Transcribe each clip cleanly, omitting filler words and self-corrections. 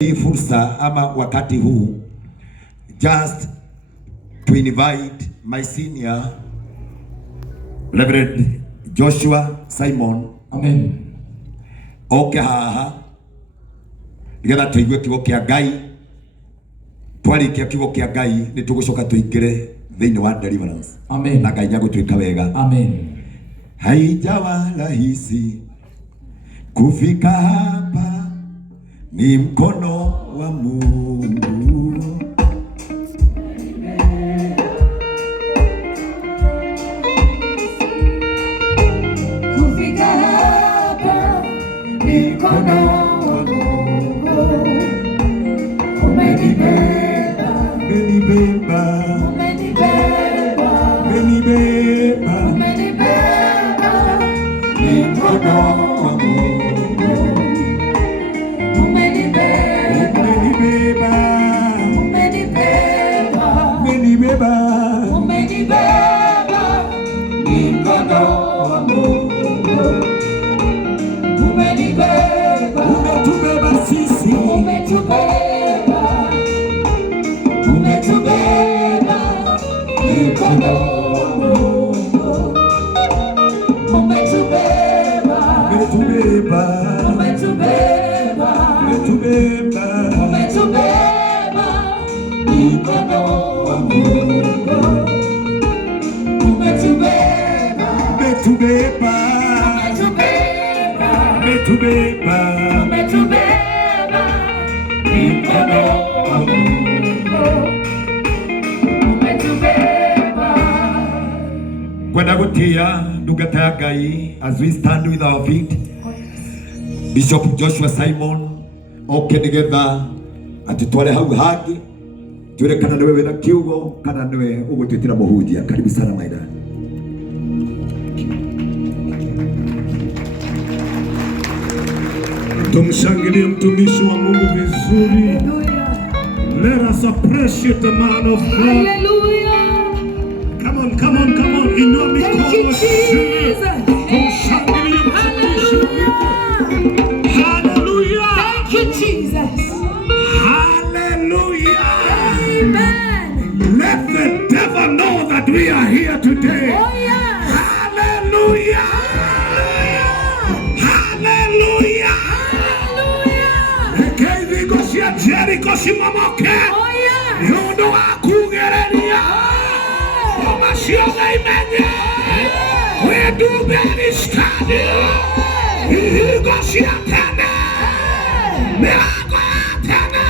Hii fursa ama wakati huu just to invite my senior Reverend Joshua Simon. Amen. Okay, haha nigetha tuigue kiugo kia Ngai, twarikia kiugo kia Ngai ni tugucoka tuingire thiini wa deliverance. Amen. Na Ngai nyagutwika wega. Amen. Haijawa rahisi kufika hapa, ni mkono wa Mungu. Kufika hapa, ni mkono wa Mungu. Umenibeba, Umenibeba, umenibeba, umenibeba, umenibeba, ni mkono wa Mungu. Umenibeba, umenibeba, umenibeba, umenibeba, umenibeba, ni mkono wa Mungu. Umenibeba, umetubeba sisi, umetubeba, umetubeba, ni mkono wa Mungu. Umetubeba, umetubeba, umetubeba, umetubeba, umetubeba, ni mkono wa Mungu. Umetubeba, umetubeba, umetubeba, umetubeba, umetubeba, ni mkono wa Mungu. Umetubeba. kwenda gutia ndungata ya Ngai as we stand with our feet. Bishop Joshua Simon oke nigetha atitware hau hangi twire kana niwe wina kiugo kana niwe ugutwitira muhunjia. Karibu sana my dad. Tumshangilie mtumishi wa Mungu vizuri. Let us appreciate the man of God. Hallelujah. Come on, come on, come on. Inua Thank you, mikono. Jesus. Tumshangilie mtumishi wa Mungu. Hallelujah. Thank you, Jesus. Hallelujah. Amen. Let the devil know that we are here today. Oh, yes. Hallelujah. Hallelujah. Hallelujah. Ekeithingo cia Jericho cimamoke. Oh, yes. Nĩũndũ wa kugereria macio imenye wĩndumĩri stadi ihingo cia tene mĩrango ya tene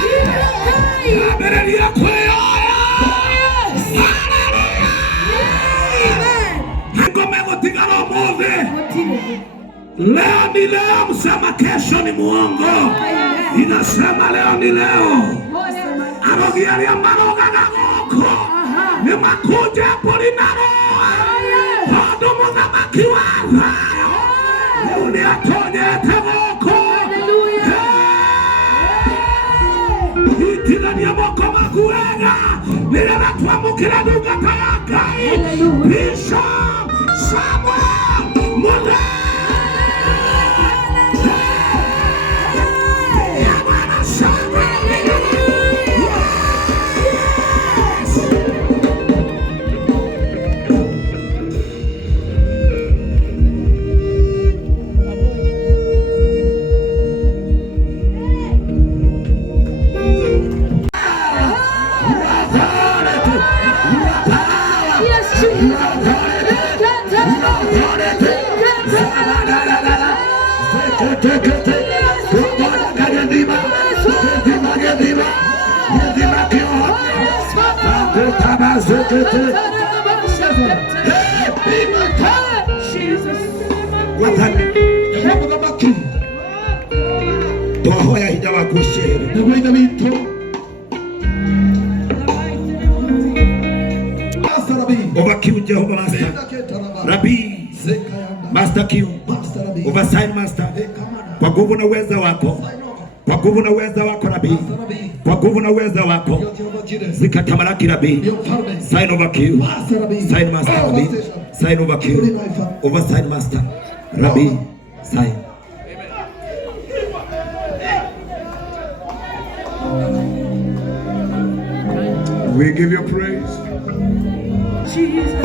yambĩrĩria kwĩyoya. Haleluya. Ngome gũtigara ũmũthĩ. Leo ni leo, msema kesho ni muongo. Inasema leo ni leo. Arogi arĩa marogaga gũkũ nĩ makunje mbũri na rũa, tondũ mũthamaki wa thayũ rĩu nĩatonyete gũkũ. Itithania moko maku wega nĩgetha twamũkĩre ndungata ya Ngai Bishop Samuel Muthee. Twahoya hinya waku ũcere nĩguo ithe witũ. Over Q, Jehovah Master, Rabbi, Master Q, Oversight Master, kwa nguvu na uweza wako, kwa nguvu na uweza wako Rabbi, kwa nguvu na uweza wako zikatamalaki Rabbi. Sign over Q, sign Master Rabbi, sign over Q, Oversight Master, Rabbi, sign. We give you praise.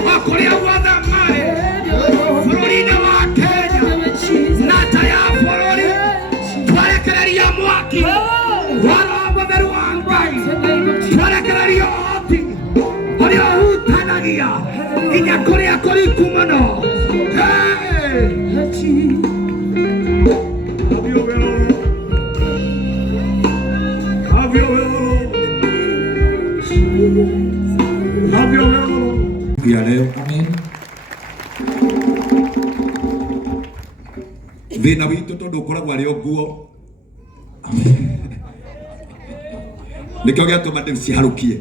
Wakoria guothe marĩ bũrũri-inĩ wa Kenya na nja ya bũrũri twarekereria mwaki wa Roho Mũtheru wa Ngai, twarekereria ũhoti ũrĩa ũhutanagia nginya kũrĩa kũriku mũno. Amen. Thina witũ tondũ ũkoragwo arĩ ũguo. Nĩkĩo gĩatũma ndĩciharũkie.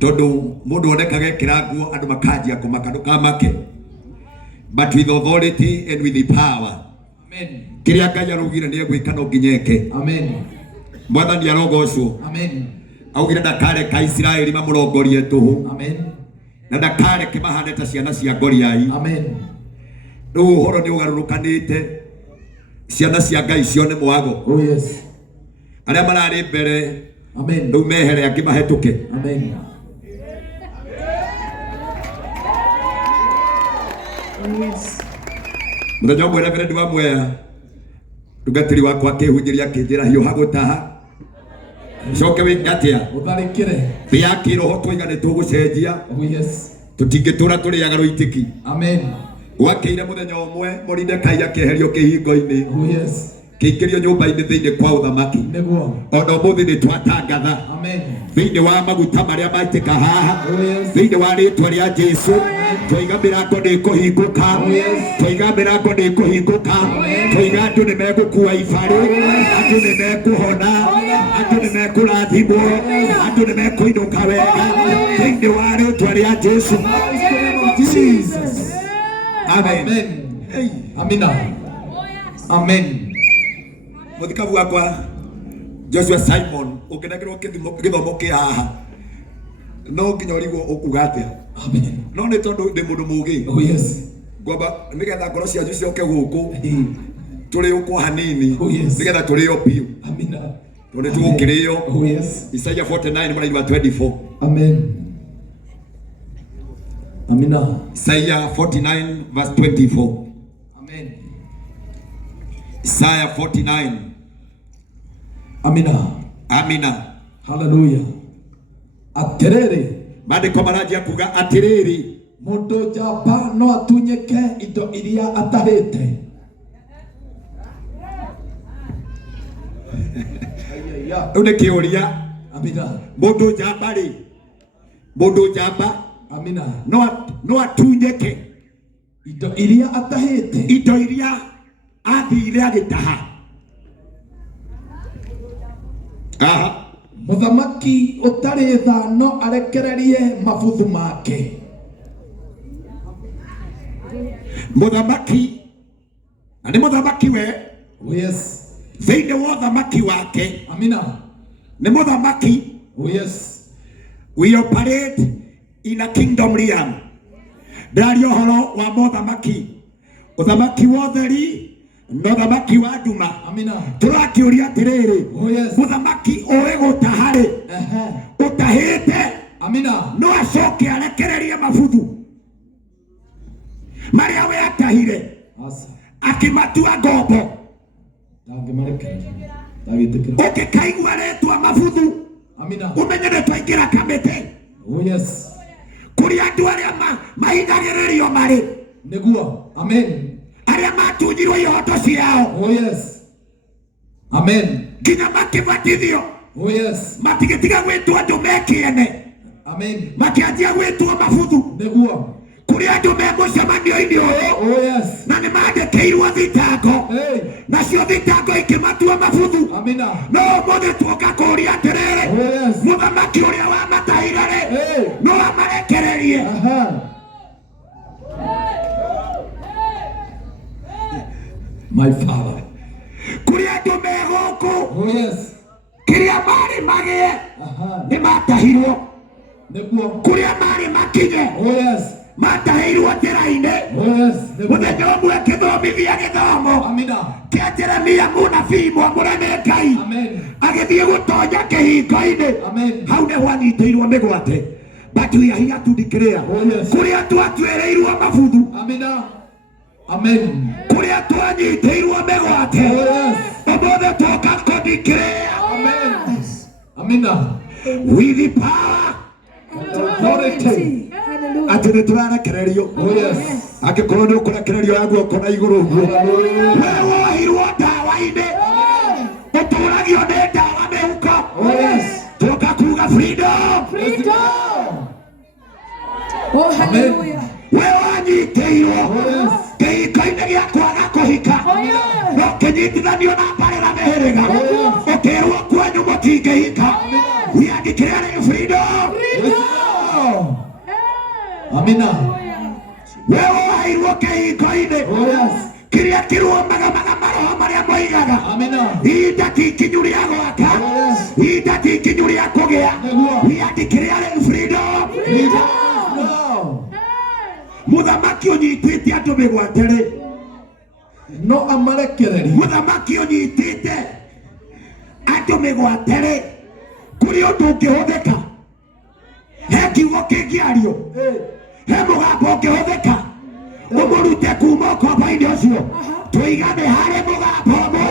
Tondũ mũndũ onekaga ekĩra nguo andũ makanjia kũmaka ndũkamake. But with authority and with the power. Amen. Kĩrĩa Ngai araugire nĩ egwĩka no nginya eke. Amen. Mwathani arogocwo. Amen. Augire ndakareka Isiraeli mamũrongorie tũhũ. Amen. Na ndakareke mahane ta ciana cia ngoriai. Amen. Rĩu ũhoro nĩ ũgarũrũkanĩte, ciana cia Ngai cione mwago. Oh yes. Arĩa mararĩ mbere, amen, rĩu mehere angĩ mahĩtũke. Amen. Yes. Mũthenya ũmwe Reverend wa Mwea, ndungatĩri wakwa akĩhunjĩria akĩnjĩra hiũ hagũtaha. Coke wĩke atĩa? Ũtharĩkĩre. Thĩ ya kĩroho twoiga nĩ tũgũcenjia. Oh yes. Tũtingĩtũra tũrĩaga rũitĩki. Amen. Gwakĩire mũthenya ũmwe Moridekai akĩeherio kĩhingo-inĩ. Oh yes. Kĩingĩrio nyũmba-inĩ thĩinĩ kwa ũthamaki. Nĩguo. Ona ũmũthĩ nĩ twatangatha. Amen. Thĩinĩ wa maguta marĩa maitĩka haha. Oh yes. Thĩinĩ wa rĩĩtwa rĩa Jesũ. Twoiga mĩrango nĩ ĩkũhingũka. Oh yes. Twoiga mĩrango nĩ ĩkũhingũka. Twoiga andũ nĩ megũkua ibarĩ. Andũ nĩ mekũhona. Andũ nĩ mekũrathimwo. Andũ nĩ mekũinũka wega. Thĩinĩ wa rĩĩtwa rĩa Jesũ. Jesus. Amen. Hey. Amina. Amen. Muthikabu wakwa Joshua Simon ũkĩnegĩrwo gĩthomo kĩa haha no nginya ũrigwo ũkuga atĩa. Amen. No nĩ tondũ ndĩ mũndũ mũũgĩ. Oh yes. Ngwamba nĩgetha ngoro cianyu cioke gũkũ tũrĩ ũkwo hanini yes, nĩgetha tũrĩo piũ. Amina. Tondũ tũgũkĩrĩo. Oh yes. Isaiah 49 mũraini wa 24. Amen. Amina. Isaiah 49 verse 24. Amen. Isaiah 49. Amina. Amina. Hallelujah. Atiriri. Maandĩko maranjia kuga atiriri. Mũndũ njamba no atunyĩke indo iria atahĩte. Rĩu nĩ kĩũria. Amina. Mũndũ njamba rĩ. Mũndũ njamba. Amina. No atunyĩke indo iria atahĩte. Indo iria athire agĩtaha. Aha. Mũthamaki ũtarĩ tha no arekererie mabuthu make. Mũthamaki na nĩ mũthamaki we. Oh yes. Thĩinĩ wa ũthamaki wake. Amina. Nĩ mũthamaki. Oh yes. We operate in a kingdom realm. Ndaria ũhoro wa mũthamaki. Ũthamaki wa ũtheri na ũthamaki wa nduma. Amina. Tũrakĩũria atĩrĩrĩ. Oh yes. Mũthamaki ũĩ gũtaha rĩ. Ũtahĩte. Amina. No acoke arekererie mabuthu marĩa we atahire. Asa. Akĩmatua ngombo. Ũngĩkaigua rĩtwa mabuthu. Amina. Ũmenye nĩ twaingĩra kamĩtĩ. Oh yes. Kũrĩ andũ arĩa mahithagĩrĩrio marĩ. Nĩguo. Amen. Arĩa matunyirwo ihoto ciao. Oh yes. Amen. Nginya makĩbatithio. Oh yes. Matigĩtiga gwĩtwo andũ mekĩene. Amen. Makĩanjia gwĩtwo mabuthu. Nĩguo. Kũrĩ andũ me mũcemanio-inĩ ũyũ. Oh yes. Na nĩ mandĩkĩirwo thitango. Nacio thitango ikĩmatua mabuthu. Amina. No mũthĩ tuoka kũũria atĩrĩrĩ. Oh yes. Mũthamaki ũrĩa wamatahire rĩ. No amarekererie. My father. Kũrĩ andũ me gũkũ. Oh yes. Kĩrĩa marĩ magĩe. Nĩ matahirwo. Nĩguo. Kũrĩa marĩ makinye. Oh yes. mataheirwo njĩra-inĩ mũthenya ũmwe akĩthomithia gĩthomo kĩa Jeremia mũnabii mwamũrane Ngai agĩthiĩ gũtonya kĩhingo-inĩ hau nĩho anyitĩirwo mĩgwate. But we are here to declare kũrĩa twatuĩrĩirwo mabuthu kũrĩa twanyitĩirwo mĩgwate ũmũthĩ tũka kũ-declare with the power authority atĩ nĩ tũrarekererio. Angĩkorwo nĩ ũkũrekererio ya guoko na igũrũ ũguo we wohirwo ndawa-inĩ ũtũragio nĩ ndawa mĩhuko tũka kuga freedom. We wanyitĩirwo kĩhiko-inĩ gĩa kwaga kũhika ũkĩnyitithanio na mbarĩ na mĩhĩrĩga ũkĩrwo kwanyu mũtingĩhika. We are declaring freedom. We wohairwo kĩhiko-inĩ kĩrĩa kĩrũmaga maroho marĩa moigaga ihinda ti ikinyu rĩa gwaka, ihinda ti ikinyu rĩa kũgĩa. We are declaring freedom. Mũthamaki ũnyitĩte andũ mĩgwate-rĩ no amarekererie. Mũthamaki ũnyitĩte andũ mĩgwate-rĩ kũrĩ ũndũ ũngĩhũthĩka. He kiugo kĩngĩario, he mũgambo ũngĩhũthĩka ũmũrute kuma ũkombo-inĩ ũcio tũigane harĩ mũgambo ũmwe,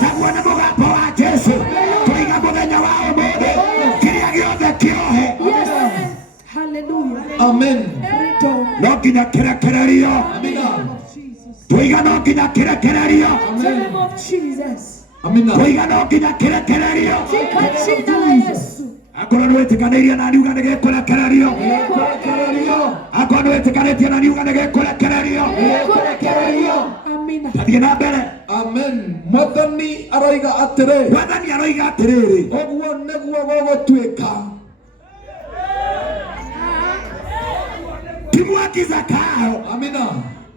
naguo nĩ mũgambo wa Jesũ. Tũiga mũthenya wa ũmũthĩ kĩrĩa gĩothe kĩohe. No nginya kĩrekererio. Tũiga no nginya kĩrekererio. Tũiga no nginya kĩrekererio. Akorwo nĩ wĩtĩkanĩirie na niuga nĩ gĩkũrekererio. Akorwo nĩ wĩtĩkanĩtie na niuga nĩ gĩkũrekererio. Tathiĩ na mbere. Mwathani aroiga atĩrĩ, ũguo nĩguo gũgũtuĩka. Timwaki Zakayo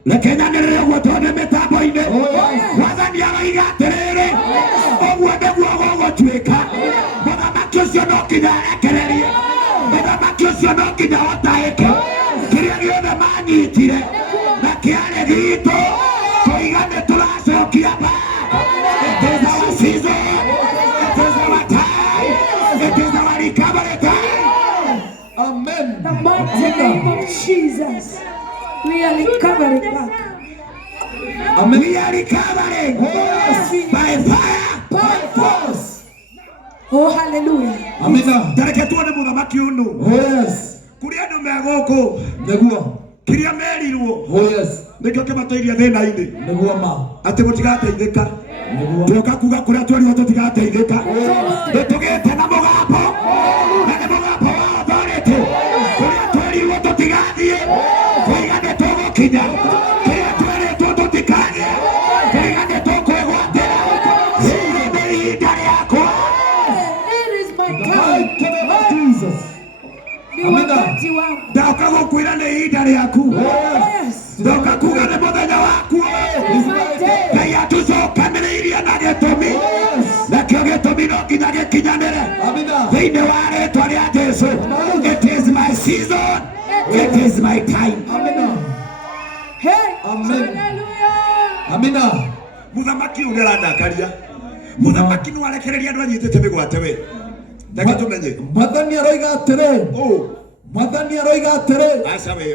reke nyanĩrĩre ũguo tondũ mĩtambo-inĩ. Mwathani aroiga atĩrĩrĩ, ũguo nĩguo gũgũtuĩka. Mũthamaki ũcio no nginya arekererie. Mũthamaki ũcio no nginya ũtaĩke kĩrĩa gĩothe manyitire na kĩarĩ gitũ. Tũiga nĩ tũracokia ba. It is our season. It is our time. It is our recovery time. Amen. The mighty name of Jesus. We are recovering back. Amen. We are recovering by fire, by force. Oh, hallelujah. Amen. Tareke tuone mũthamaki ũno. Kũrĩ andũ me gũkũ kĩrĩa merirwo nĩkĩo kĩmateithia thĩna-inĩ atĩ mũtigateithĩka. Tũka kuga kũrĩa twerirwo tũtigateithĩka. Nĩtũgĩte na mũgambo na nĩ mũgambo wa authority. Kũrĩa twerirwo tũtigathiĩ tũiga nĩ tũgũkinya. Kĩrĩa twerirwo tũtikagĩa tũiga nĩ tũkwĩgwatĩra. Hĩndĩ nĩ ihinda rĩakwa. Ndoka gũkwĩra nĩ ihinda rĩaku. Ndoka kuga nĩ mũthenya waku. Ngai atũcokanĩrĩirie na gĩtũmi. Nakĩo gĩtũmi no nginya gĩkinyanĩre thĩinĩ wa rĩĩtwa rĩa Jesũ. It is my season. It is my time. Amina. Mũthamaki ũrĩa arandakaria. Mũthamaki nĩ warekereria andũ anyitĩte mĩgwate we. Ndeke tũmenye. Mwathani aroiga atĩrĩ. Mwathani aroiga atĩrĩ. Aca we.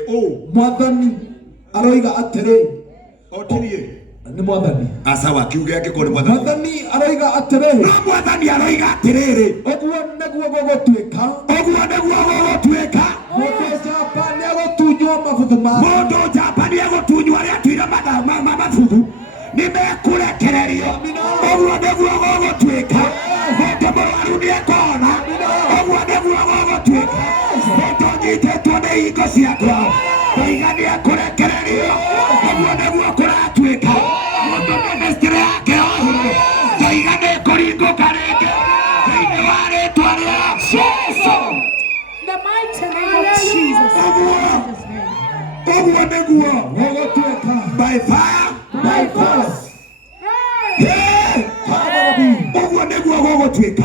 Mwathani aroiga atĩrĩ. Otirie. Nĩ Mwathani. Aca wakiuge angĩkorwo nĩ Mwathani. Mwathani aroiga atĩrĩ. No Mwathani aroiga atĩrĩrĩ. Ũguo nĩguo gũgũtuĩka. Ũguo nĩguo gũgũtuĩka. Mũndũ njamba nĩegũtunywo mabuthu ma. Mũndũ njamba nĩegũtunywo arĩa atuire mabuthu. Nĩmekũrekererio. Ũguo nĩguo gũgũtuĩka. Mũndũ mũrwaru nĩekona. Ũguo nĩguo gũgũtuĩka. Mũndũ nyitĩtwo nĩ hingo ciakwa. Tũiga nĩekũrekererio. Ũguo nĩguo kũratuĩka. Mũndũ ministry yake ohirwo. Tũiga nĩkũringũka rĩngĩ. Thĩinĩ wa rĩĩtwa rĩa Jesũ. The mighty name of Jesus. Ũguo nĩguo gũgũtuĩka. By fire, by force. Ũguo nĩguo gũgũtuĩka.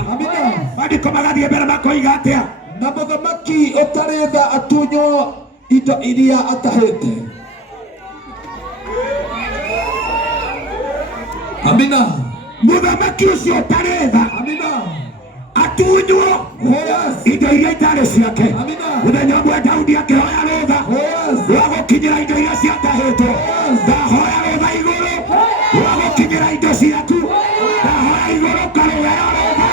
Maandĩko magathiĩ mbere makoiga atĩa? Na mũthamaki ũtarĩ tha atunywo indo iria atahĩte. Amina. Mũthamaki ũcio ũtarĩ tha. Amina. Atunywo indo iria itarĩ ciake. Mũthenya ũmwe Daudi akĩhoya rũtha rwa gũkinyĩra indo iria ciatahĩtwo. Ndahoya rũtha igũrũ rwa gũkinyĩra indo ciaku. Ndahoya igũrũ karũgĩra rũtha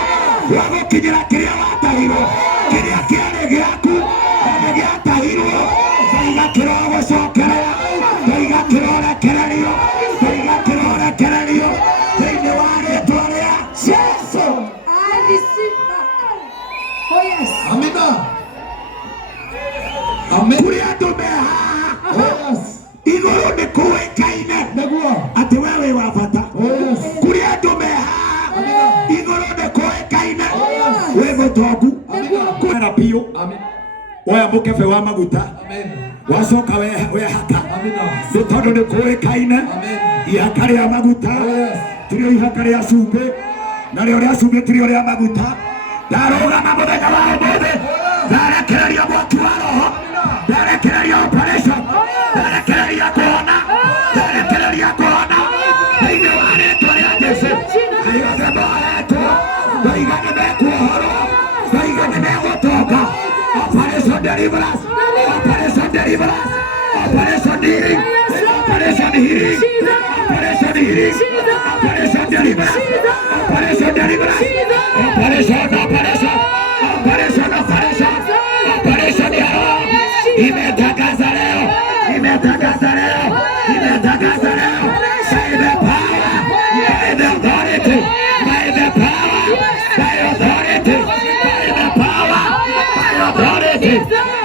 rwa gũkinyĩra kĩrĩa watahirwo, kĩrĩa kĩarĩ gĩaku na gĩatahirwo. Ndaiga kĩrogũcokerera, ndaiga kĩrorekererio, ndaiga kĩrorekererio thĩinĩ wa rĩĩtwa rĩa Jesũ. Oh yes. Amina. Amen. Kuri andũ me haha. Oh yes. Igũrũ nĩ kũĩkaine atĩ we wĩ wa bata. Oh yes. Kuri andũ me haha. Igũrũ nĩ kũĩkaine wĩ mũtongu. Kwera biũ. Woya mũkebe wa maguta. Wacoka we haka. Nĩ tondũ nĩ kũĩkaine ihaka rĩa maguta tirio ihaka rĩa cumbĩ, narĩo rĩa cumbĩ tirio rĩa maguta. Ndarũgama mũthenya wa ũmũthĩ, ndarekereria mwaki wa Roho, ndarekereria operation, ndarekereria kũhona, ndarekereria kũhona thĩinĩ wa rĩĩtwa rĩa Jesũ. Ayothe mohetwo, ndaiga nĩmekuohorwo, ndaiga nĩmegũtonga. Operation deliverance, operation deliverance, operation healing, operation healing, operation healing, operation deliverance, operation deliverance, operation, operation, operation, operation, operation ya Roho. Imetangaza leo, imetangaza leo, imetangaza leo. By the power, by the authority, by the power, by authority, by the power, by authority,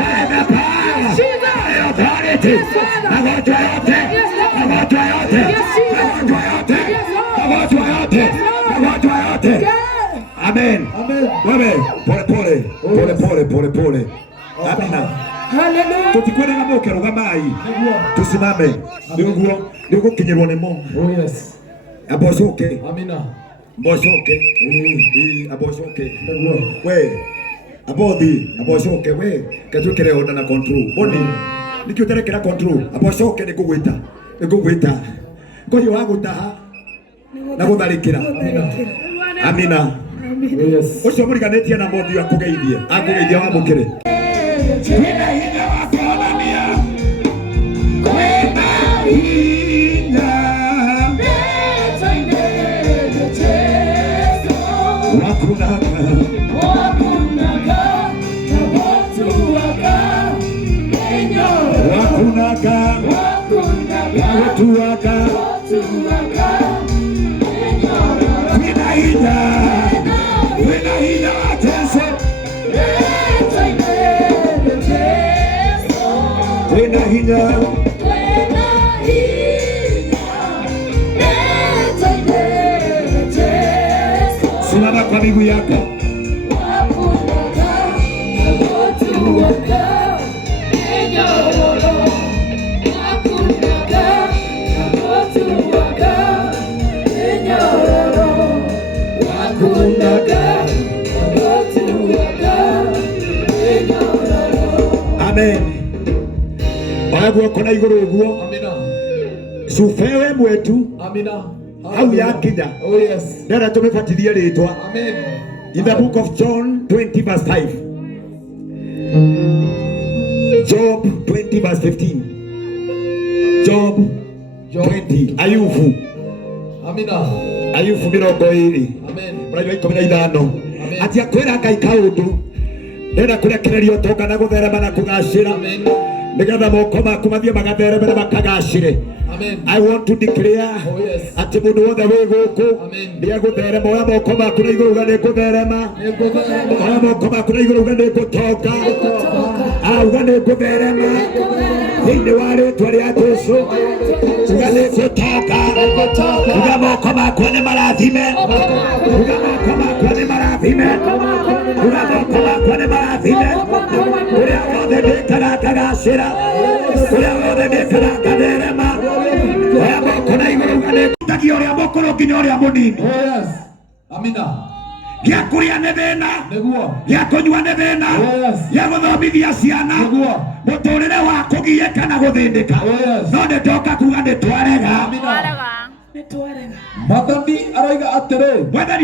by the power, by authority. Magonjwa yote, magonjwa yote, magonjwa yote, magonjwa yote, magonjwa yote. Amen. Wewe pole. Amina. Hallelujah. Tutikwenda ngamoke rugamai. Tusimame. Niguo kinyirwo nĩ Mungu. Oh yes. Abocoke. Amina. Abocoke. Abocoke. We. Abocoke we. Katwikire onda na control. Boni. Nikio terekera control. Abocoke nĩngũgwĩta. Nĩngũgwĩta. Ngoyo wa gũtaha na gũtharĩkĩra. Amina. Yes. Ucio mũriganĩtie na mũndũ akũgeithie. Akũgeithia wa mũkĩre. Kwĩna hinya wa kuonania. Kwĩna hinya. Simama kwa miguu yako. Amen. Baguo kona iguru uguo. Amina. Sufewe mwetu. Amina. Au yakinya. Oh yes. Ndara tumefatithia rĩtwa. Amen. In the book of John 20 verse 5. Job 20 verse 15. Job 20. Ayubu. Amina. Ayubu 20. Amen. Unajua 15. Ati akwĩra Ngai kaũndũ. Ndenda kũrekererio ũtonga na gũtherema na kũgacĩra. Amen. Nigetha moko maku mathiĩ magathereme na makagacĩre. Amen. I want to declare ati mũndũ wothe wĩ gũkũ nĩegũtherema. Oya moko maku na igũrũ uga nĩngũtherema. Oya moko maku na igũrũ uga nĩngũtonga. Uga nĩngũtherema thĩinĩ wa rĩĩtwa rĩa Jesũ. Uga nĩngũtonga. Uga moko maku nĩ marathime. Uga moko maku nĩ marathime. Uga moko maku nĩ marathime. Ũrĩa wothe ndĩkaga akagacĩra. Ũrĩa wothe ndĩkaga akatherema. Oya moko na igũrũ uga nĩngũtagia ũrĩa mũkũrũ nginya ũrĩa mũnini. Oh yes. Amina. Gĩa kũrĩa nĩ thĩna, gĩa kũnyua nĩ thĩna, gĩa gũthomithia ciana muturire wa kugieka na guthindika no ne ndoka kuga ni twarega Mwathani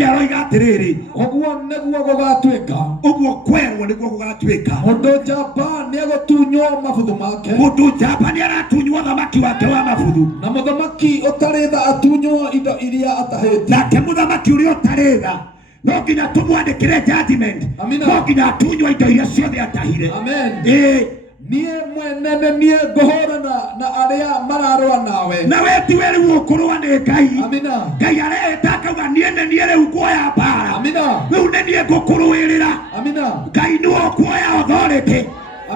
aroiga atiriri uguo niguo gugatuika uguo kwerwo niguo gugatuika mundu njamba ni agutunywo mabuthu make mundu njamba ni aratunywo thamaki wake wa mabuthu na muthamaki utaritha atunywo indo iria atahite nake muthamaki uria utaritha no nginya tumwandikire judgment no nginya atunywo indo iria ciothe atahire nie mwene nie nguhurana na aria mararwa nawe na we ti we riu ukurwa ni Ngai amina Ngai areta kauga nie riu kuoya bara amina riu nie ngukurwirira amina Ngai ni kuoya authority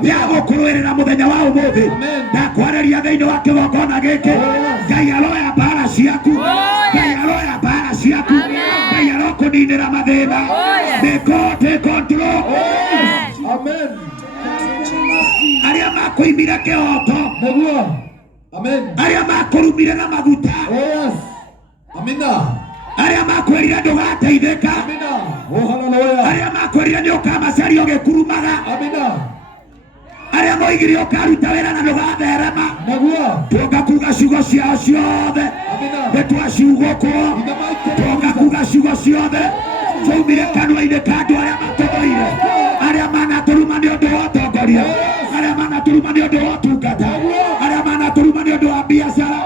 ya gukurwirira muthenya wa umuthi na kwareria thiini wa kigongona giki Ngai aroya bara ciaku Ngai aroya bara ciaku Ngai arokuninira mathina may God take control amen aria makuimira kioto niguo amen aria makurumire na maguta amina aria makwirire ndugateithika amina hallelujah aria makwirire ni ukamacaria ugikurumaga amina aria moigire ukaruta wira na ndugatherema niguo tuoka kuga ciugo ciao ciothe amina nitwaciugukwo tuoka kuga ciugo ciothe twaumire kanua-inĩ ka andũ arĩa matũgũire arĩa manaturuma nĩ ũndũ wa ũtongoria arĩa manaturuma nĩ ũndũ wa ũtungata arĩa manaturuma nĩ ũndũ wa biacara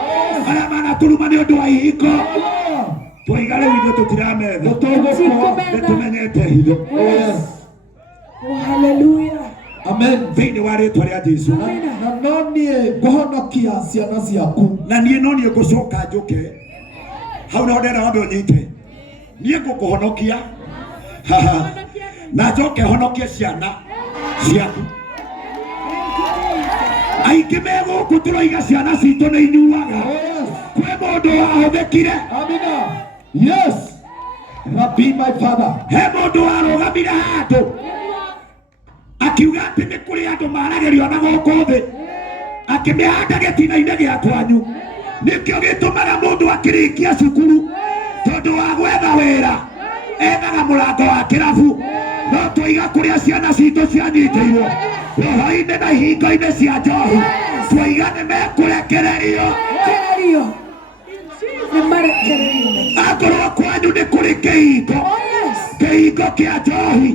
arĩa manaturuma nĩ ũndũ wa ihingo twaiga rĩu ithuĩ tũtirametha nĩtũmenyete hitho haleluya amen thĩinĩ wa rĩtwa rĩa Jesũ na no niĩ ngũhonokia ciana ciaku na niĩ no niĩ ngũcoka njũke hau no ndĩrenda wambe ũnyite niĩ ngũkũhonokia na njoke honokie ciana ciaku aingĩ megũkũ tũroiga ciana citũ nĩ inyuaga kwĩ mũndũ wahũthĩkire amina yes Rabbi my father he mũndũ warũgamire handũ akiuga atĩ nĩ kũrĩ andũ maragĩrio na gũkũ thĩ akĩmĩhanda gĩtina-inĩ gĩa kwanyu nĩkĩo gĩtũmaga mũndũ akĩrĩkia cukuru tondũ wa gwetha wĩra ethaga mũrango wa kĩrabu no tũiga kũrĩa ciana citũ cianyitĩirwo roho-inĩ na ihingo-inĩ cia njohi twaiga nĩ mekũrekererio akorwo kwanyu nĩ kũrĩ kĩhingo kĩa njohi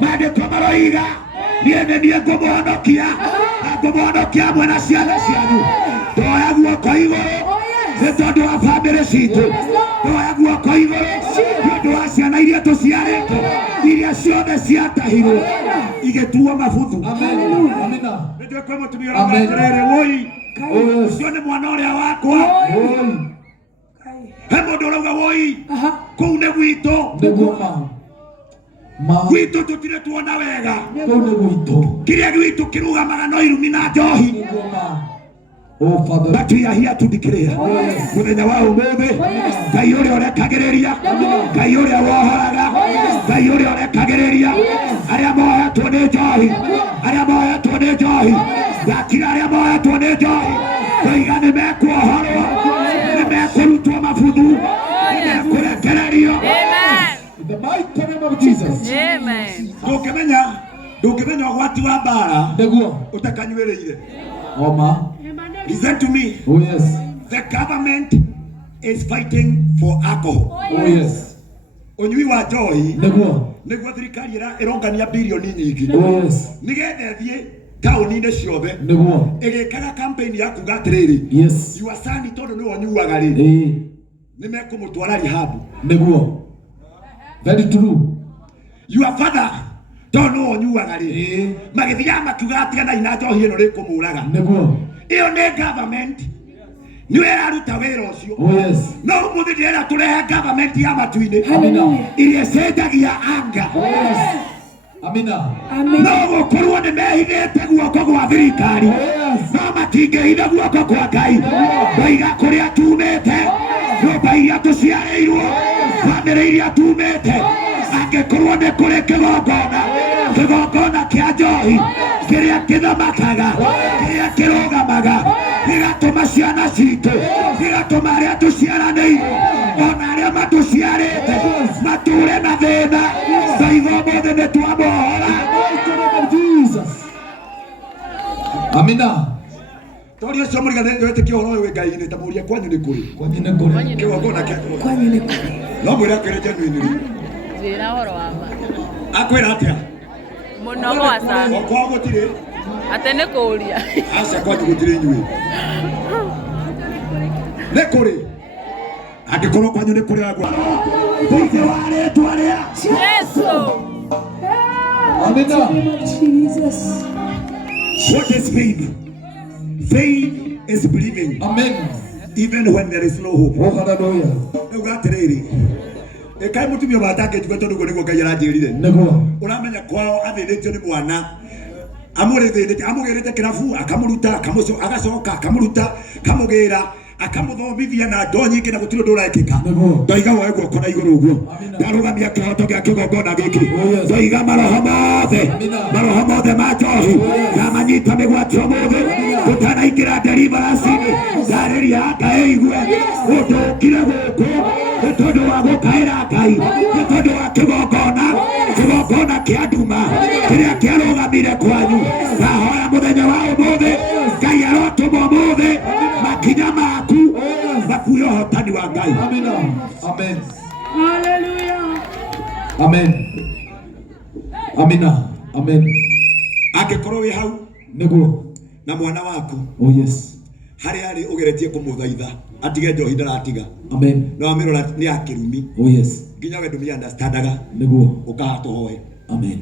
maandĩko maroiga niĩ ngũmũhonokia na ngũmũhonokia hamwe na ciana cianyu ndoya guoko igũrũ nĩ tondũ wa bamĩrĩ citũ ndoya guoko igũrũ nĩ ũndũ wa ciana iria tũciarĩte iria ciothe ciatahirwo igĩtuo mabuthu nĩndĩkwĩ mũtumia ũrauga atĩrĩrĩ woi ũcio nĩ mwana ũrĩa wakwa he mũndũ ũrauga woi kũu nĩ gwitũ gwitũ tũtirĩ tuona wega kĩrĩa gwitũ kĩrugamaga no irumi na njohi oh father but we are here to declare muthenya wa umuthi Ngai ũrĩa ũrekagĩrĩria Ngai ũrĩa wohoraga Ngai ũrĩa ũrekagĩrĩria arĩa mohetwo nĩ njohi arĩa mohetwo nĩ njohi gakira arĩa mohetwo nĩ njohi twaiga nĩ mekuohorwo nĩ mekũrutwo mabuthu nĩ mekũrekererio in the mighty name of Jesus amen ndũngĩmenya ũgwati wa mbara nĩguo ũtakanyuĩrĩire oma listen to me oh yes the government is fighting for alcohol oh yes unyui wa njohi nĩguo thirikari ĩrongania bilioni nyingĩ oh yes nĩgetha thiĩ taũni-inĩ ciothe nĩguo ĩgĩkaga campaign ya kuga atĩrĩrĩ yes your son tondũ nĩ wonyuaga rĩ nĩ mekũmũtwara rehab nĩguo very true your father tondũ nĩ wonyuaga rĩ magĩthiaga makiuga atigana na njohi ĩno rĩkũmũraga nĩguo ĩyo nĩ government nĩ ĩraruta wĩra ũcio no ũmũthĩ ndĩrenda tũrehe government ya matu-inĩ iria cenjagia anga amina no gũkorwo nĩ mehithĩte guoko gwa thirikari no matingĩhitha guoko kwa Ngai ndaiga kũrĩa tumĩte nyũmba iria tũciarĩirwo bamĩrĩ iria tumĩte angĩkorwo nĩ kũrĩ kĩgongona kĩa njohi kĩrĩa kĩthamakaga kĩrĩa kĩrũgamaga gĩgatũma ciana citũ gĩgatũma arĩa tũciaranĩirwo ona arĩa matũciarĩte matũre na thĩna ndaitha ũmũthĩ nĩ twamohora Amina. Tori ucio murigane wete ki horo we ngai ni ta muria kwanyu ni kuri. Kwanyu ni kuri. Ki wagona ki. Kwanyu ni kuri. No mwira kwire jenu ni. Njira horo wa ma. Akwira atia? Munogo asa. Okwa gutire. Ate ne kuria. Aca kwanyu gutire inyui. Ne kuri. Angikorwo kwanyu ni kuri agwa. Thĩinĩ wa rĩĩtwa rĩa Yesu. Amina. Jesus. What is faith? Faith is believing. Amen. Even when there is no hope. Oh, hallelujah. Ugatiriri. Ekai mutumia batake jwe tondu goni gokai aranjirire. Niguo. Uramenya kwao athiritio ni mwana. Amurithirite amugirite kirafu akamuruta agacoka akamuruta kamugira akamuthomithia na ndo nyingi na gutiro ndurekika. Ndoiga woe guoko na iguru uguo. Ndarugamia kihoto gia kigongona giki. Ndoiga maroho mothe ma njohi yamanyita migwatio mothe gutanaingira deliverance-ini ndariria Ngai igue utokire guku ni tondu wa gukaira Ngai ni tondu wa kigongona kia nduma kiria kiarugamire kwanyu ndahoya muthenya wa umuthi Ngai arotuma umuthi makinya maku makuyo hotani wa Ngai. Amina. Amen. Hallelujah. Amen. Amina. Amen. Angikorwo wi hau Niguo. na mwana waku Oh yes. hari ari ugeretie kumuthaitha atige njohi ndaratiga. Amen. No amirora ni akirumi. Oh yes. Nginya we ndumi understandaga Niguo. ukahatu hoye. Amen.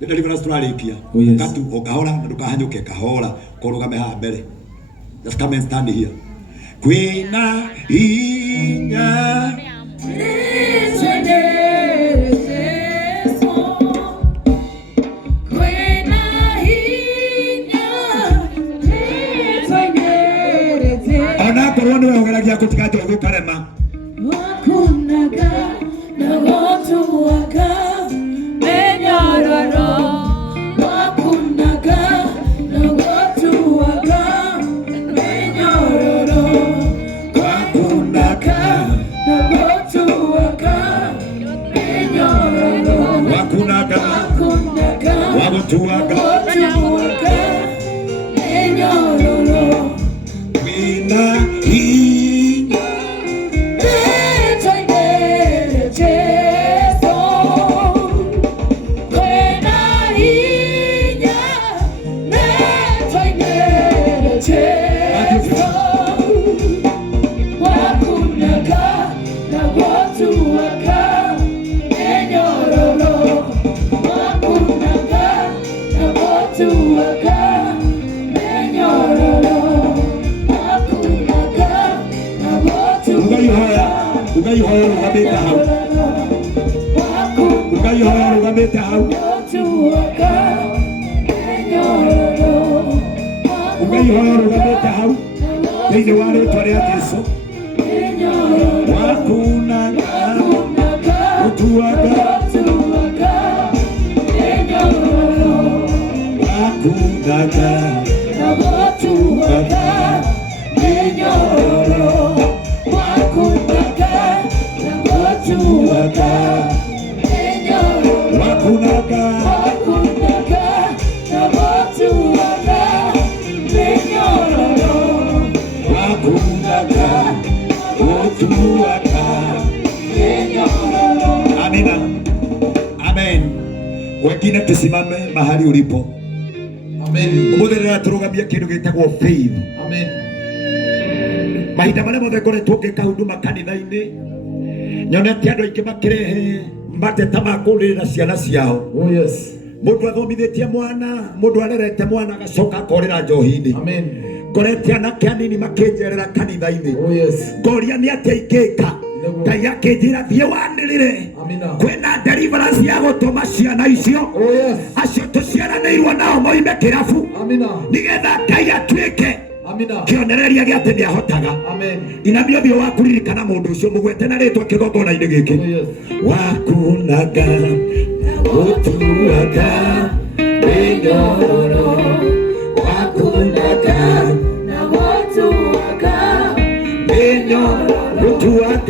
Nĩ deliverance turarikia. Oh yes. Katu ukahora na ndukahanyuke kahora korugame ha mbere. Just come and stand here. Kwina hinya ona korwo niwe ugeragia gutiga njohi gukarema. Wakunaga na watu waka menyororo. Wakunaga na watu waka menyororo. Wakunaga na watu waka menyororo. Wakunaga wagutuaga menyororo. kwina hinya Ugai hoya rugamite hau. Ugai hoya rugamite hau. Thĩinĩ wa rĩĩtwa rĩa Jesũ. Wakunaga gutuaga wakunaga gutuaga Amina. Amen. Wengine tusimame mahali ulipo. Amen. Umuthirira turugamia kindu gitagwo faith. Amen. Mahinda maria mothe ngoretwo ngĩka huduma kanitha-inĩ nyonete andũ aingĩ makirehe mateta ma kũrĩra ciana ciao. Oh yes. Mũndũ athomithĩtie mwana, mũndũ arerete mwana agacoka akorĩra njohi-inĩ. Amen. Ngorete anake anini makĩnjerera kanitha-inĩ. Oh yes. Ngoria nĩ atĩa ingĩka. Ngai akĩnjĩra thiĩ wanĩrĩre. Amina. Kwĩna deliverance ya gũtũma ciana icio. Oh yes. Acio tũciaranĩirwo nao moime kĩrabu. Amina. Nĩgetha Ngai atuĩke Amina. kĩonereria gĩa atĩ nĩahotaga. Amen. Inamio thio wa kuririkana mũndũ ũcio mũgwete na rĩtwa kĩgongona-inĩ gĩkĩ. Oh yes. Wakunaga gutuaga menyororo. Wakunaga na gutuaga menyororo. Gutuaga